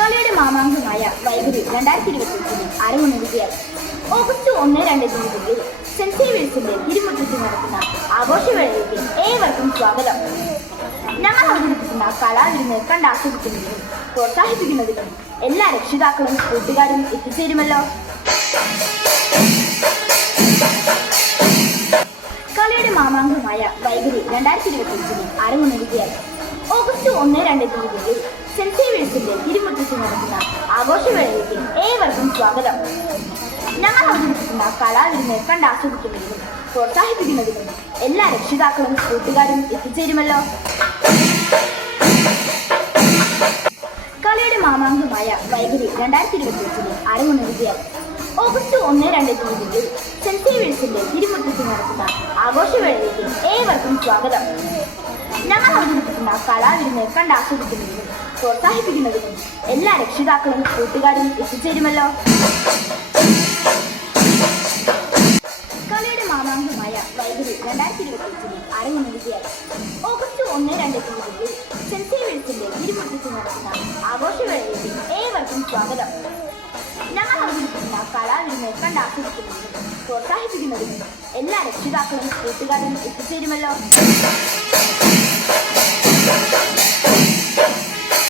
കളിയുടെ മാമാങ്കമായ വൈദ്യുതി 2025 അരങ്ങൊരുങ്ങുകയായി. ഓഗസ്റ്റ് 1-2 തീയതികളിൽ സെന്റ് സേവിയേഴ്സിന്റെ തിരുമുറ്റത്ത് നടക്കുന്ന ആഘോഷവേളയിലേക്ക് ഏവർക്കും സ്വാഗതം. ഞങ്ങൾ അവതരിപ്പിക്കുന്ന കലാവിരുന്ന് കണ്ടാസ്വദിക്കുന്നതിനും പ്രോത്സാഹിപ്പിക്കുന്നതിനും എല്ലാ രക്ഷിതാക്കളും കൂട്ടുകാരും എത്തിച്ചേരുമല്ലോ. കളിയുടെ മാമാങ്കമായ വൈദ്യുതി 2025 അരങ്ങൊരുങ്ങുകയായി. ഓഗസ്റ്റ് 1-2 തീയതികളിൽ സെന്റ് സേവിയേഴ്സിന്റെ തിരുമുറ്റത്ത് നടക്കുന്ന ആഘോഷവേളയിലേക്ക് ഏവർക്കും സ്വാഗതം. ഞങ്ങൾ അവതരിപ്പിക്കുന്ന കലാവിരുന്ന് കണ്ടാസ്വദിക്കുന്നതിനും പ്രോത്സാഹിപ്പിക്കുന്നതിനും എല്ലാ രക്ഷിതാക്കളും കൂട്ടുകാരും എത്തിച്ചേരുമല്ലോ. കളിയുടെ മാമാങ്കമായ വൈദ്യുതി 2025 അരങ്ങൊരുങ്ങുകയായി. ഓഗസ്റ്റ് 1-2 തീയതികളിൽ സെന്റ് സേവിയേഴ്സിന്റെ തിരുമുറ്റത്ത് നടക്കുന്ന ആഘോഷവേളയിലേക്ക് ഏവർക്കും സ്വാഗതം. ഞങ്ങൾ അവതരിപ്പിക്കുന്ന കലാവിരുന്ന് കണ്ടാസ്വദിക്കുന്നതിനും പ്രോത്സാഹിപ്പിക്കുന്നതിനും എല്ലാ രക്ഷിതാക്കളും കൂട്ടുകാരും എത്തിച്ചേരുമല്ലോ. കളിയുടെ മാമാങ്കമായ വൈദ്യുതി 2025 അരങ്ങൊരുങ്ങുകയായി. ഓഗസ്റ്റ് 1-2 തീയതികളിൽ സെന്റ് സേവിയേഴ്സിന്റെ തിരുമുറ്റത്ത് നടക്കുന്ന ആഘോഷവേളയിലേക്ക് ഏവർക്കും സ്വാഗതം. ഞങ്ങൾ അവതരിപ്പിക്കുന്ന കലാവിരുന്ന് കണ്ടാസ്വദിക്കുന്നതിനും പ്രോത്സാഹിപ്പിക്കുന്നതിനും എല്ലാ രക്ഷിതാക്കളും കൂട്ടുകാരും എത്തിച്ചേരുമല്ലോ.